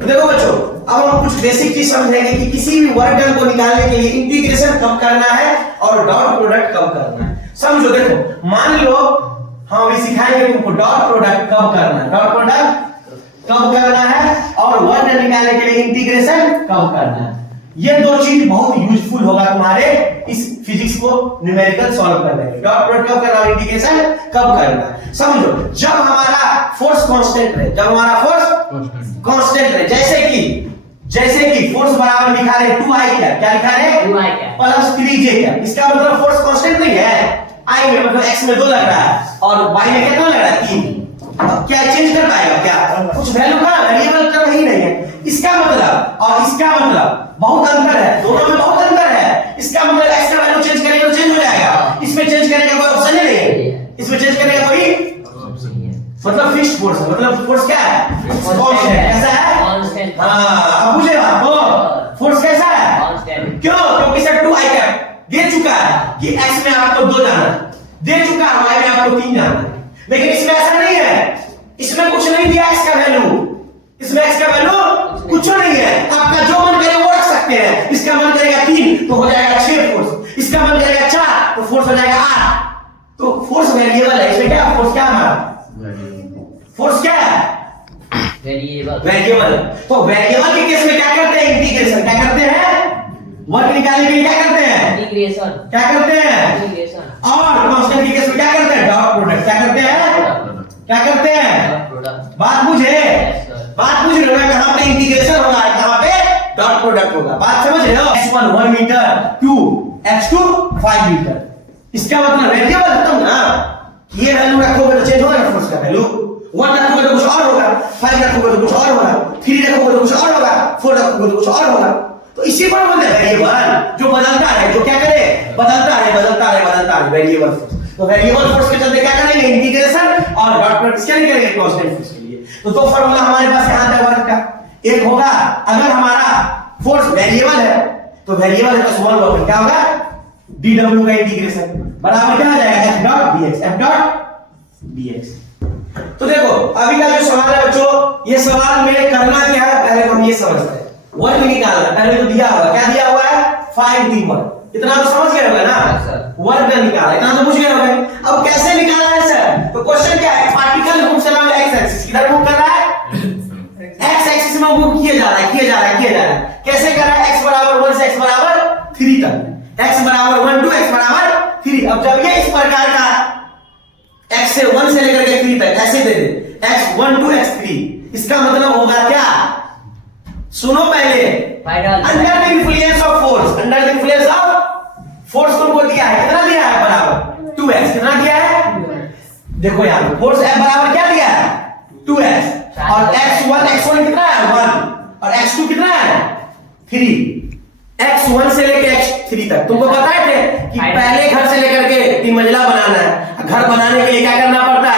देखो बच्चों, अब हम कुछ बेसिक चीज समझेंगे कि किसी भी वर्क डन को निकालने के लिए इंटीग्रेशन कब करना है और डॉट प्रोडक्ट कब करना है। समझो, देखो मान लो हम अभी सिखाएंगे तुमको डॉट प्रोडक्ट कब करना है, डॉट प्रोडक्ट कब करना है और वर्क डन निकालने के लिए इंटीग्रेशन कब करना है। ये दो चीज बहुत यूजफुल होगा तुम्हारे इस फिजिक्स को न्यूमेरिकल सॉल्व करने में। डॉट प्रोडक्ट कब करना है, इंटीग्रेशन कब करना है। समझो, जब हमारा फोर्स कांस्टेंट रहे, जब हमारा फोर्स कांस्टेंट रहे, जैसे कि फोर्स बराबर लिखा रहे 2i क्या लिखा रहे 2i प्लस 3j क्या। इसका मतलब फोर्स कांस्टेंट नहीं है, i में मतलब x में 2 लग रहा है और y में कितना लग रहा है 3। अब क्या चेंज कर पाएगा क्या, कुछ वैल्यू का वेरिएबल का ही नहीं है। इसका मतलब और इसका मतलब बहुत अंतर है, दोनों में बहुत अंतर है। इसका मतलब x का वैल्यू चेंज करेंगे तो चेंज हो जाएगा, इसमें चेंज करने का कोई ऑप्शन ही नहीं है, इसमें चेंज करने का कोई मतलब फिक्स्ड फोर्स है। मतलब फोर्स क्या है, कांस्टेंट। कैसा है, कांस्टेंट। हां, अब मुझे आपको फोर्स कैसा है, कांस्टेंट। क्यों, क्योंकि सर 2i कैप दे चुका है कि x में आपको 2 जाना दे चुका है, y में आपको 3 जाना। लेकिन इसमें ऐसा नहीं है, इसमें कुछ नहीं दिया x का वैल्यू, इसमें x का वैल्यू कुछ नहीं है। आपका जो मन करे वो रख सकते हैं। इसका मन करेगा 3 तो हो जाएगा 6 फोर्स, इसका मन करेगा 4 तो फोर्स हो जाएगा 8। तो फोर्स वेरिएबल है, इसमें क्या फोर्स क्या है, फोर्स क्या है वेरिएबल। तो वेरिएबल के केस में क्या करते हैं, इंटीग्रेशन। क्या करते हैं, वर्क निकालने के लिए क्या करते हैं, इंटीग्रेशन। क्या करते हैं, इंटीग्रेशन। और कांस्टेंट के केस में क्या करते हैं, डॉट प्रोडक्ट। क्या करते हैं, क्या करते हैं, बात बुझे, बात बुझ रहे हो, कहां पे इंटीग्रेशन होगा, कहां पे डॉट प्रोडक्ट होगा। बात समझ रहे हो, x1 1 मीटर, 2 x2 5 मीटर। इसका मतलब वेरिएबल खत्म ना, ये वैल्यू रखोगे तो चेंज होगा ना फोर्स का वैल्यू। 1 रखोगे तो कुछ और होगा, 5 रखोगे तो कुछ और होगा, 3 रखोगे तो कुछ और होगा, 4 रखोगे तो कुछ और होगा। तो इसी पर बोलते हैं वेरिएबल, जो बदलता है, जो क्या करे, बदलता है वेरिएबल फोर्स। तो वेरिएबल फोर्स के चलते क्या करेंगे, इंटीग्रेशन और डॉट प्रोडक्ट क्या नहीं करेंगे, कांस्टेंट फोर्स के लिए। तो दो फार्मूला हमारे पास यहां तक वर्क का। एक होगा अगर हमारा फोर्स वेरिएबल है तो वेरिएबल है तो स्मॉल वर्क क्या होगा, dw का इंटीग्रेशन बराबर क्या आ जाएगा, f dot dx, f dot dx। तो देखो अभी का जो सवाल है बच्चों, ये सवाल में करना क्या है, पहले हम ये समझते हैं। वर्क निकालना, पहले तो दिया हुआ, क्या दिया हुआ है 5d वर्क, इतना तो समझ गए होंगे ना, वर्क डन निकाला, इतना तो बुझ गए होंगे। अब कैसे निकालना है सर, तो क्वेश्चन क्या है, पार्टिकल मूव चला हुआ x एक्सिस, किधर मूव कर रहा है, x एक्सिस में मूव किया जा रहा है। कैसे कर रहा है, x बराबर 1 से x बराबर 3 तक, x बराबर 1 to x बराबर 3। अब जब ये इस प्रकार का x से 1 से लेकर के 3 तक ऐसे दे दे, x1 to x3, इसका मतलब होगा क्या, सुनो पहले, under the influence of force, under the influence of force तुमको दिया है, कितना दिया है बराबर 2x, कितना दिया है, देखो यार फोर्स F बराबर क्या दिया है 2x, और x1 कितना है 1 और x2 कितना है 3। x1 से लेकर x3 तक तुमको बताए थे कि पहले घर से लेकर के 3 मंजिला बनाना है। घर बनाने के लिए क्या करना पड़ता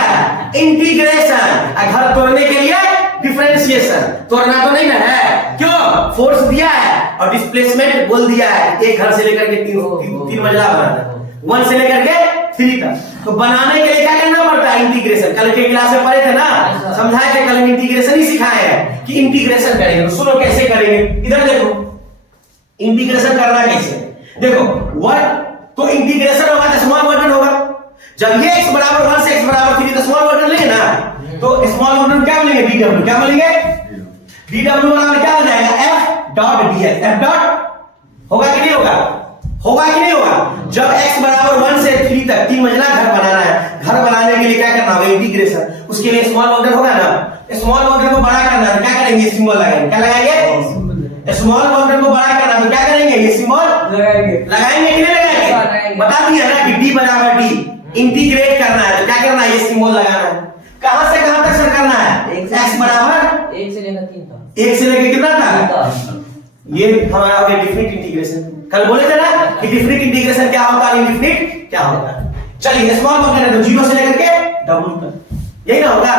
है, इंटीग्रेशन। घर तोड़ने के लिए डिफरेंशिएशन। तोड़ना तो नहीं ना है, क्यों, फोर्स दिया है और डिस्प्लेसमेंट बोल दिया है, एक घर से लेकर के 3 मंजिला बनाना है, 1 से लेकर के 3 तक। तो बनाने के लिए क्या करना पड़ता है, इंटीग्रेशन। कल के क्लास में पढ़े थे ना, समझाए थे, कल हम इंटीग्रेशन ही सिखाए हैं कि इंटीग्रेशन करेंगे। तो सुनो कैसे करेंगे, इधर देखो इंटीग्रेशन करना कैसे, देखो वर्क तो इंटीग्रेशन होगा तो स्मॉल वर्डन होगा। जब ये x बराबर 1 से x बराबर 3 तो स्मॉल वर्डन लेंगे ना, तो स्मॉल वर्डन क्या बोलेंगे, dw। क्या बोलेंगे, dw बराबर क्या हो जाएगा, f dot dx। f dot होगा कि नहीं होगा, होगा कि नहीं होगा। जब x बराबर 1 से 3 तक 3 मंजिला घर बनाना है, घर बनाने के लिए क्या करना होगा, इंटीग्रेशन। उसके लिए स्मॉल वर्डन होगा ना, स्मॉल वर्डन को बड़ा करना है, क्या करेंगे, सिंबल लगाएंगे। क्या लगाएंगे, स्मॉल वर्डन को बड़ा करना है तो क्या करेंगे, ये सिंबल लगाएंगे कि नहीं लगाएंगे, बता दिया ना कि d बराबर d, इंटीग्रेट करना है तो क्या करना है, ये सिंबल लगाना है। कहां से कहां तक सर करना है, x बराबर 1 से लेकर 3 तक, 1 से लेकर कितना था, ये हमारा हो गया डिफरेंट इंटीग्रेशन। कल बोले थे ना कि डिफरेंट इंटीग्रेशन क्या होता है, इंडिफरेंट क्या होता है। चलिए स्मॉल वर्क है तो 0 से लेकर के w तक, यही ना होगा,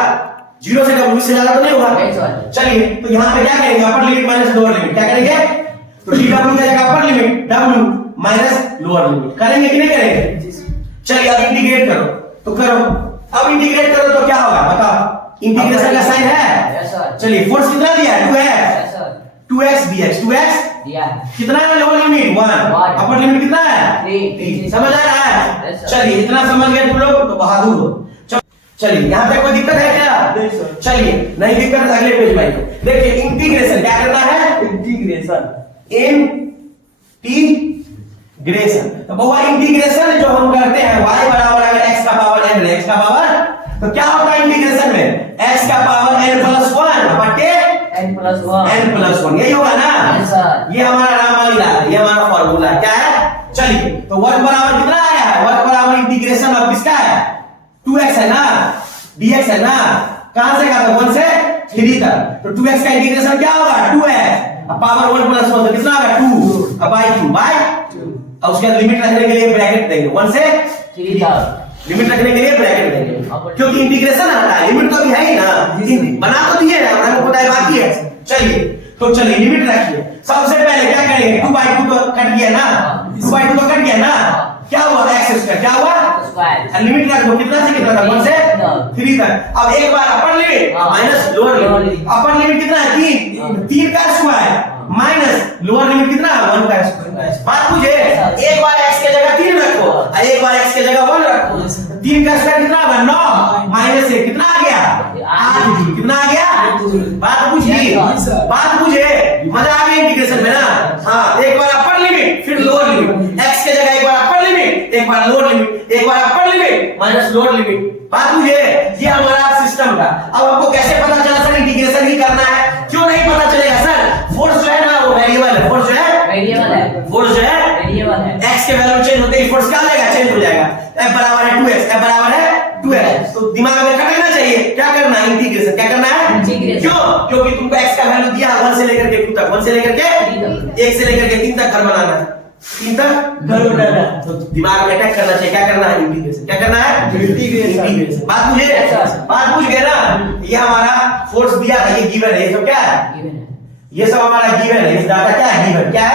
0 से w से ज्यादा तो नहीं होगा। चलिए तो यहाँ पे क्या करेंगे, अपर लिमिट माइनस लोअर लिमिट, क्या करेंगे, तो dw का जगह upper limit w minus lower limit करेंगे कि नहीं करेंगे। चलिए अब इंटीग्रेट करो, तो करो, अब इंटीग्रेट करो तो क्या होगा बताओ, इंटीग्रेशन का साइन है। Yes sir. चलिए फोर्स कितना दिया है 2x, yes sir 2x dx, 2x दिया है। कितना है लोअर लिमिट 1, One। अपर लिमिट कितना है 3। समझ आ रहा है? Yes, sir। चलिए इतना समझ गए तुम लोग तो बहादुर हो। चलिए यहाँ पे कोई दिक्कत है क्या? नहीं सर। चलिए नहीं दिक्कत तो अगले पेज में देखिए इंटीग्रेशन क्या करना है? इंटीग्रेशन इंटीग्रेशन तो बहुआ इंटीग्रेशन जो हम करते हैं y बराबर अगर x का पावर n x का पावर तो क्या होता है इंटीग्रेशन में x का पावर n प्लस 1 बटे n+1 यही होगा ना? Yes, sir। ये हमारा रामलीला है, ये हमारा फॉर्मूला है। क्या है? चलिए तो वर्ग बराबर कितना आया है? वर्ग बराबर इंटीग्रेशन ऑफ किसका है? 2x है ना, dx है ना, कहां से कहां तक 1 से 3 तक, तो 2x का इंटीग्रेशन क्या होगा 2x, अब पावर 1 प्लस 1 तो कितना होगा 2, अब बाय 2 और उसके बाद लिमिट रखने के लिए ब्रैकेट देंगे 1 से 3 तक। लिमिट रखने के लिए ब्रैकेट देंगे क्योंकि इंटीग्रेशन आता है, लिमिट तो भी है ही ना, बना तो दिए ना, हमको पता है बाकी है। चलिए तो चलिए लिमिट रखिए। सबसे पहले क्या करेंगे 2/2 तो कट गया ना, 2/2 तो कट गया ना, क्या हुआ x² क्या हुआ स्क्वायर। लिमिट रख दो कितना से कितना तक 1 से 3 तक। अब एक बार upper limit minus lower limit, upper limit कितना है 3 का स्क्वायर माइनस लोअर लिमिट कितना 1 का स्क्वायर। बात बुझे? एक बार x के जगह 3 रखो और एक बार x के जगह 1 रखो, 3 का स्क्वायर कितना होगा 9 माइनस 1 कितना आ गया 8, कितना आ गया? बात बुझी? बात बुझे? मजा आ गया इंटीग्रेशन में ना? हाँ एक बार अपर लिमिट फिर लोअर लिमिट, x के जगह एक बार अपर लिमिट एक बार लोअर लिमिट एक बार upper limit minus lower limit. बात बुझे? ये हमारा सिस्टम था। अब आपको कैसे पता चला सर इंटीग्रेशन ही करना है? क्यों नहीं पता चलेगा सर? फोर्स जो है ना वो वेरिएबल है, फोर्स जो है वेरिएबल है, फोर्स जो है वेरिएबल है। x के वैल्यू चेंज होते ही फोर्स क्या हो जाएगा चेंज हो जाएगा। f बराबर है 2x, f बराबर है 2x, तो दिमाग में खटकना चाहिए क्या करना है इंटीग्रेशन, क्या करना है इंटीग्रेशन। क्यों? क्योंकि तुमको x का वैल्यू दिया 1 से लेकर के 2 तक, 1 से लेकर के 1 से लेकर के 3 तक घर बनाना है, 3 तक घर बनाना है, तो दिमाग में अटैक करना चाहिए। क्या करना है इंटीग्रेशन, क्या करना है इंटीग्रेशन। बात बुझे? बात बुझ गए ना? ये हमारा फोर्स दिया था, ये गिवन है, ये सब क्या है? गिवन है। ये सब हमारा गिवन है, इस डाटा क्या है गिवन क्या है